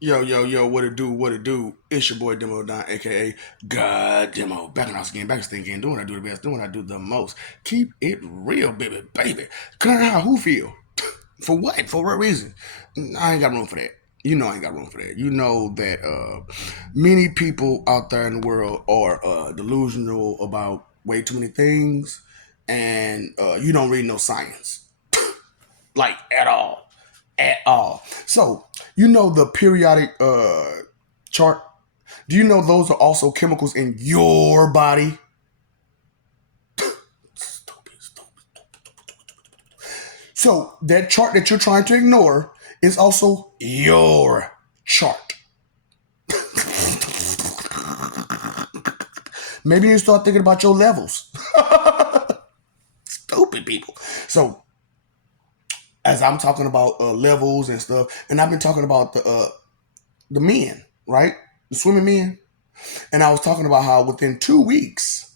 Yo, yo, yo, what it do, what it do? It's your boy Demo Don, aka God Demo. Back in house again, back again, doing what I do the best, doing what I do the most. Keep it real, baby, baby. Clear how who feel? For what? For what reason? I ain't got room for that. You know I ain't got room for that. You know that many people out there in the world are delusional about way too many things, and you don't read no science, like at all, at all. So you know the periodic chart. Do you know those are also chemicals in your body? Stupid, stupid. So that chart that you're trying to ignore is also your chart. Maybe you start thinking about your levels. Stupid people. So as I'm talking about levels and stuff, and I've been talking about the men, right? The swimming men, and I was talking about how within 2 weeks,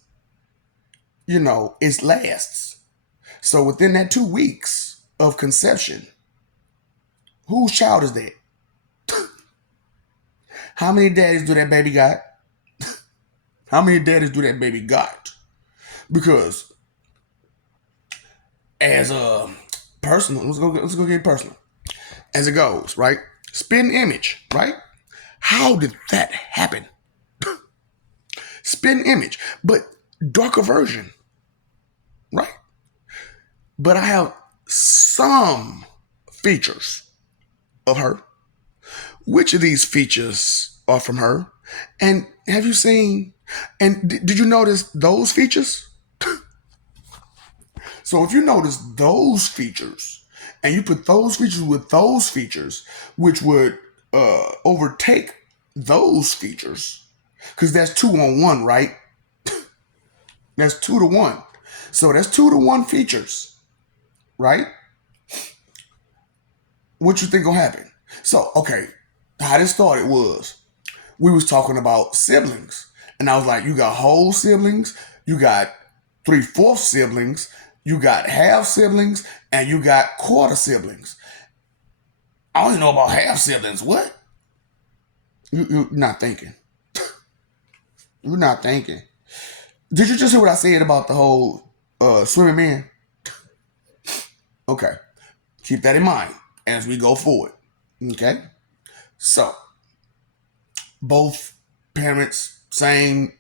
it lasts. So within that 2 weeks of conception, whose child is that? How many daddies do that baby got? How many daddies do that baby got? Because as a personal, let's go get personal. As it goes, right? Spin image, right? How did that happen? Spin image, but darker version, right? But I have some features of her. Which of these features are from her? And have you seen? And did you notice those features? So if you notice those features, and you put those features with those features, which would overtake those features, because that's 2 on 1, right? That's 2 to 1. So that's 2 to 1 features, right? What you think gonna happen? So okay, how this started was we was talking about siblings, and I was like, you got whole siblings, you got 3/4 siblings, you got half siblings, and you got quarter siblings. I don't even know about half siblings. What? You're not thinking. You're not thinking. Did you just hear what I said about the whole swimming man? Okay, keep that in mind as we go forward. Okay, so both parents, same,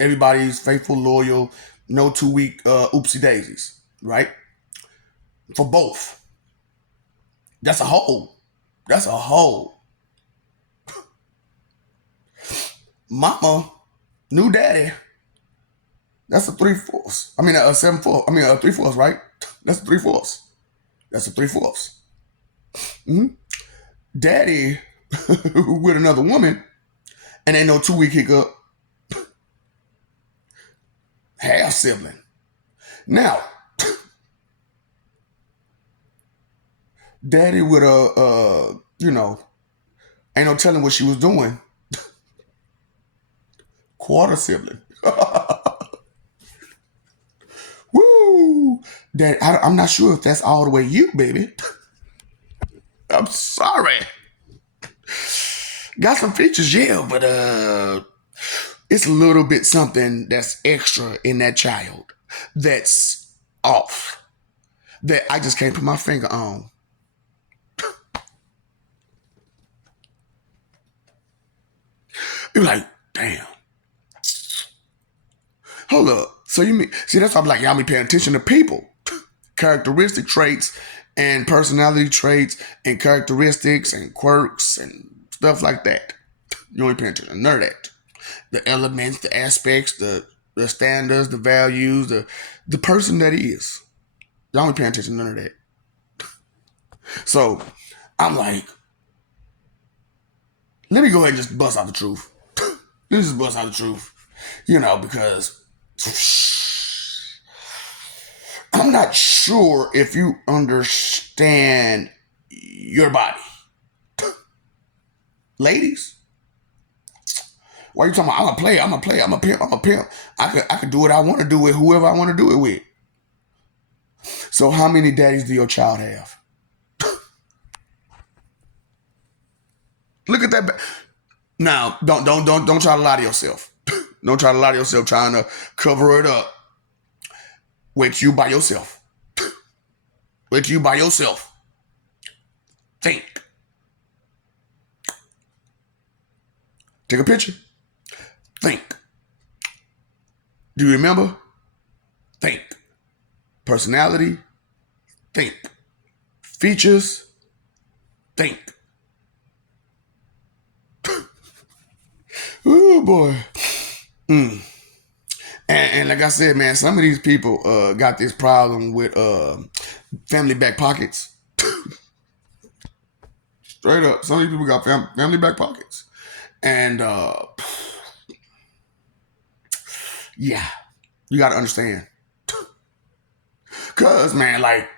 everybody's faithful, loyal, no 2 week oopsie daisies, right? For both. That's a whole. That's a whole. Mama, new daddy. That's a 3/4. I mean, a 7/4. I mean, a 3/4, right? That's a 3/4. That's a 3/4. Mm-hmm. Daddy with another woman, and ain't no 2 week hiccup. Half sibling. Now, daddy with ain't no telling what she was doing. Quarter sibling. Woo! Daddy, I'm not sure if that's all the way you, baby. I'm sorry. Got some features, yeah, but it's a little bit something that's extra in that child that's off that I just can't put my finger on. You're like, damn. Hold up. So you mean see that's why I'm like, y'all be paying attention to people. Characteristic traits and personality traits and characteristics and quirks and stuff like that. You only pay attention to none of that. The elements, the aspects, the standards, the values, the person that he is. Y'all ain't paying attention to none of that. So I'm like, let me go ahead and just bust out the truth. Let's just bust out the truth. Because I'm not sure if you understand your body. Ladies, why are you talking about? I'm a player, I'm a player, I'm a pimp, I'm a pimp. I could do what I want to do with whoever I want to do it with. So how many daddies do your child have? Look at that. Now, don't try to lie to yourself. Don't try to lie to yourself trying to cover it up. Wait till you by yourself. Wait till you by yourself. Think. Take a picture. Think. Do you remember? Think. Personality. Think. Features. Think. Oh boy. And like I said, man, some of these people got this problem with family back pockets. Straight up. Some of these people got family back pockets. And yeah, you got to understand. Because, man, like,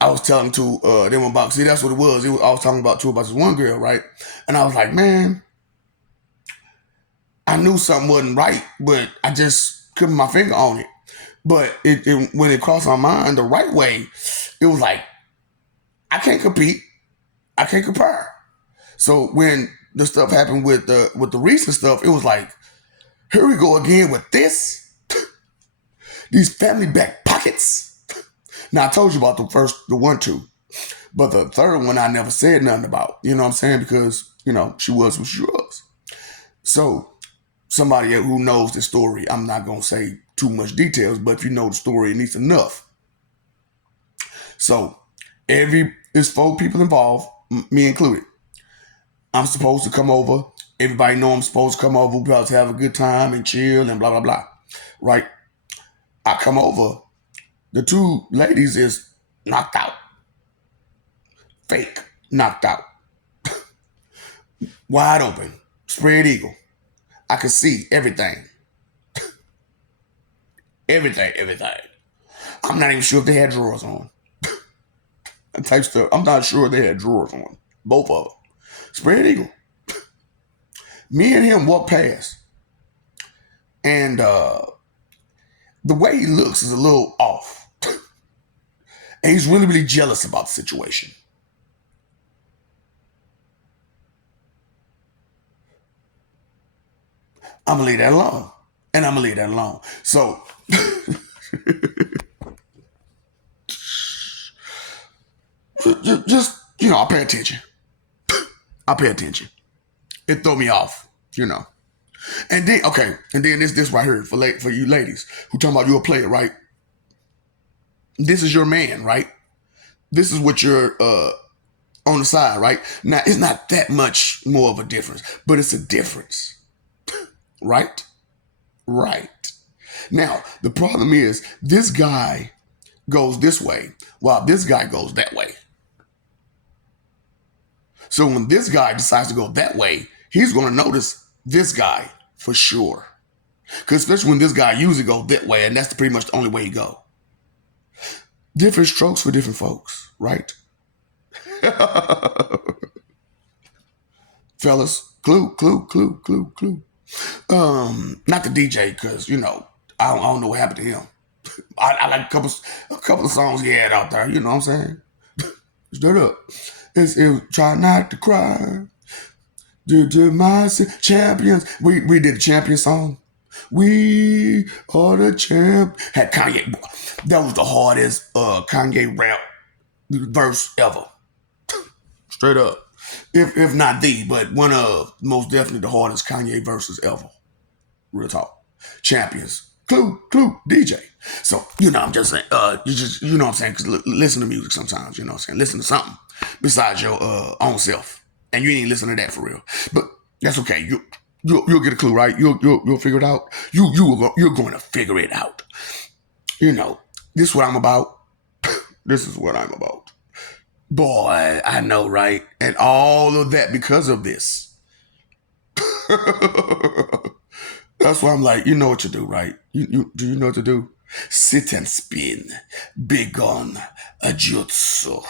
I was telling to them about, see, that's what it was. I was talking about this one girl, right? And I was like, man, I knew something wasn't right, but I just couldn't put my finger on it. But when it crossed my mind the right way, it was like, I can't compete. I can't compare. So when the stuff happened with the recent stuff, it was like, here we go again with this. These family back pockets. Now, I told you about the 1, 2. But the third one, I never said nothing about. You know what I'm saying? Because, she was who she was. So, somebody who knows the story, I'm not going to say too much details, but if you know the story, at least enough. So, there's 4 people involved, me included. I'm supposed to come over. Everybody know I'm supposed to come over. We're about to have a good time and chill and blah, blah, blah. Right? I come over. The 2 ladies is knocked out. Fake. Knocked out. Wide open. Spread eagle. I could see everything. Everything. I'm not even sure if they had drawers on. Type stuff. I'm not sure they had drawers on. Both of them. Spread eagle. Me and him walk past. And the way he looks is a little off. And he's really, really jealous about the situation. I'm going to leave that alone. And I'm going to leave that alone. So, just, I pay attention. I pay attention. It throw me off, And then, okay, and then this right here for you ladies who talking about you're a player, right? This is your man, right? This is what you're on the side, right? Now, it's not that much more of a difference, but it's a difference. Right? Right. Now, the problem is this guy goes this way while this guy goes that way. So when this guy decides to go that way, he's going to notice this guy for sure. Because especially when this guy usually goes that way, and that's pretty much the only way he go. Different strokes for different folks, right? Fellas, clue. Not the DJ, because, I don't know what happened to him. I like a couple of songs he had out there, you know what I'm saying? Straight up. It's try not to cry. Due to my champions. We did the champion song. We are the champ. Had Kanye. That was the hardest Kanye rap verse ever. Straight up. If not the, but one of most definitely the hardest Kanye verses ever. Real talk. Champions. Clue, DJ. So, I'm just saying, you know what I'm saying? Because listen to music sometimes, you know what I'm saying? Listen to something besides your own self. And you ain't listen to that for real. But that's okay. You'll get a clue, right? You'll figure it out. You're going to figure it out. This is what I'm about. This is what I'm about. Boy, I know, right? And all of that because of this. That's why I'm like, you know what to do, right? Do you know what to do? Sit and spin. Big on a jutsu.